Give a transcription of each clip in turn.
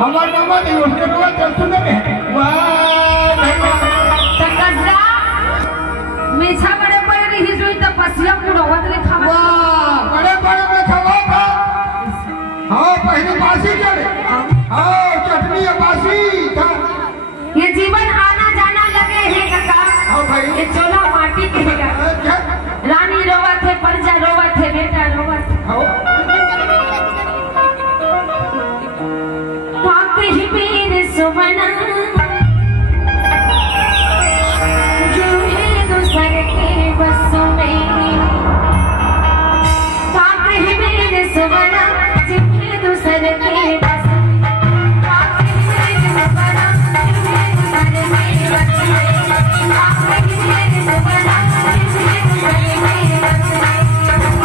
हमारे मामा जी उसके बाद चलते रहे मीठा बड़े बड़े रही जोई त पसिया पुरवत ले खावा वाह बड़े बड़े में खावा था हां पहले बासी चले हां चटनी बासी था ये जीवन आना जाना लगे है काका हां भाई ये चोला माटी के है काका रानी रोवत है प्रजा रोवत है बेटा रोवत हां पाक ही वीर सुमना जो है दूसरे के बस में पाक ही वीर सुमना जो है दूसरे के बस पाक ही वीर सुमना जो है दूसरे के बस पाक ही वीर सुमना जो है दूसरे के बस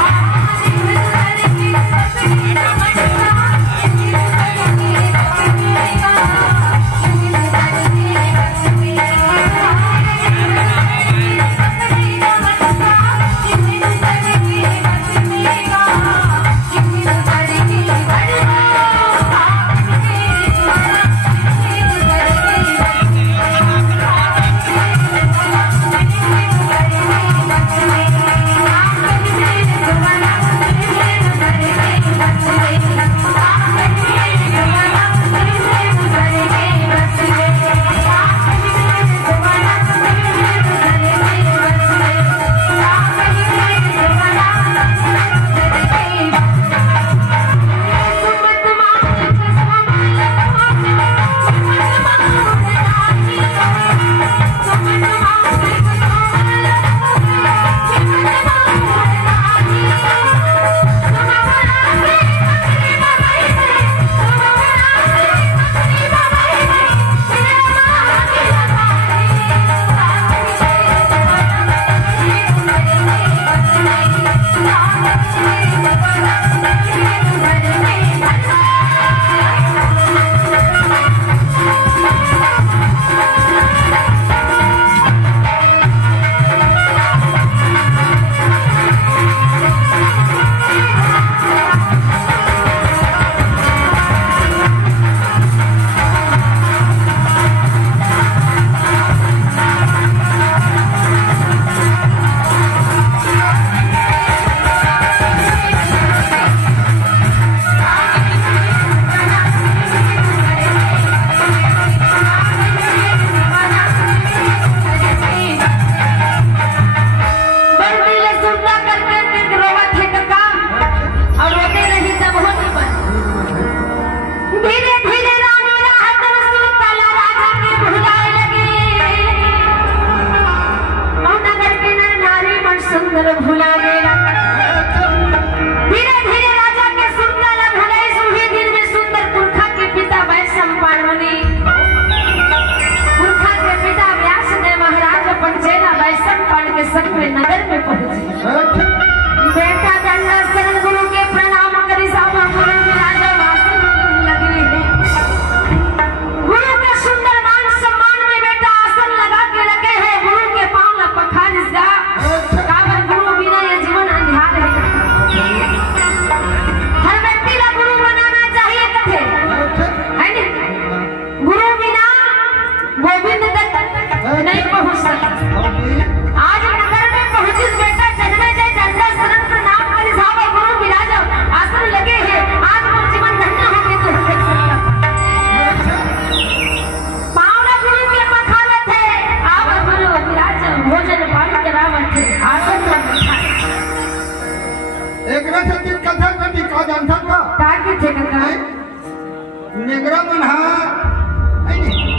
नेगरा बना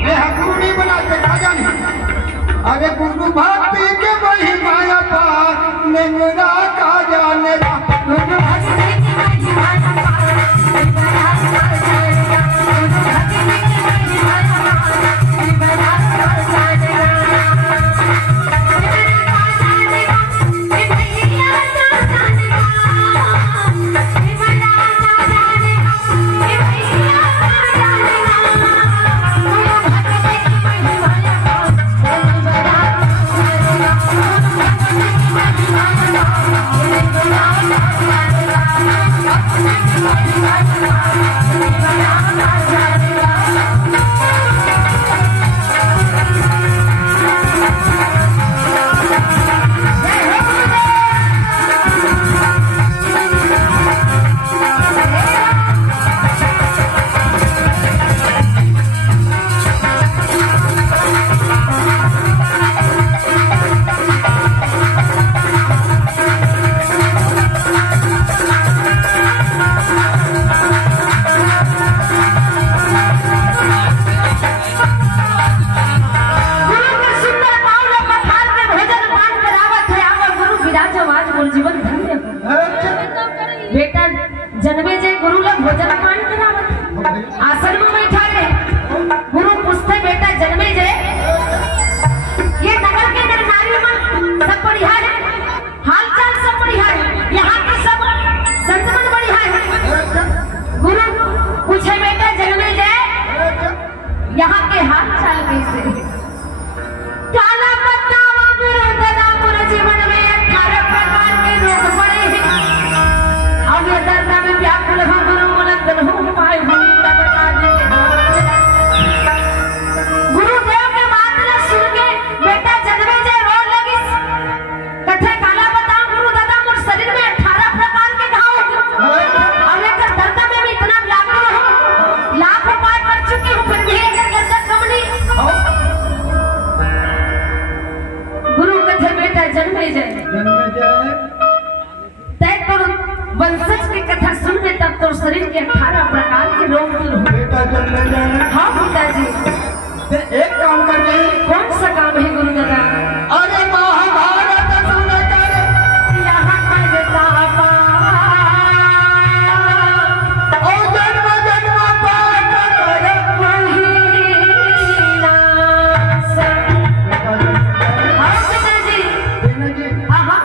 ये गुरु नहीं बनाते खाजा नहीं अरे गुरु भक्ति के वही माया पार नेगरा का जाने Bye. तो शरीर के 18 प्रकार के रोग दूर हो। बेटा जब ले जाए हाँ पिताजी। तो एक काम करके कौन सा काम है गुरुदादा? अरे महाभारत सुनकर यहाँ करता ओ जन्म जन्म पाठ कर हाँ पिताजी। हाँ हाँ।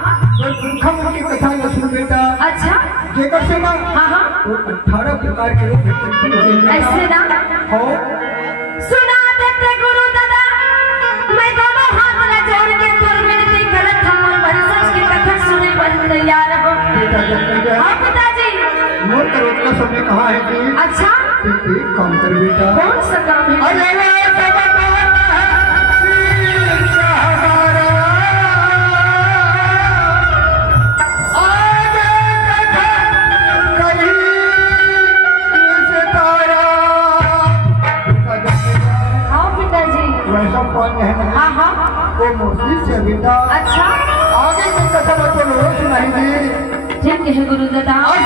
खम की कथा न सुन बेटा। अच्छा जेकर से ना हाँ हाँ वो 18 प्रकार के रोग ऐसे ना हो। सुना देते गुरु दादा, मैं दोनों हाथ न जोड़ के तुर विनती करत हूँ और सच की कथा सुने पर तैयार हो। बेटा जब ले जाए हाँ पिताजी। मोर का रोग का सबने कहा है कि अच्छा एक काम कर बेटा। कौन सा काम है? अरे वो सब काम है वीर हमारा आगे कथा कहीं से तारा। हाँ पिताजी। वैसा कौन है ना हाँ हाँ वो मोदी से बेटा अच्छा आगे की कथा तो रोज सुनाएंगे। ठीक है गुरु दादा। और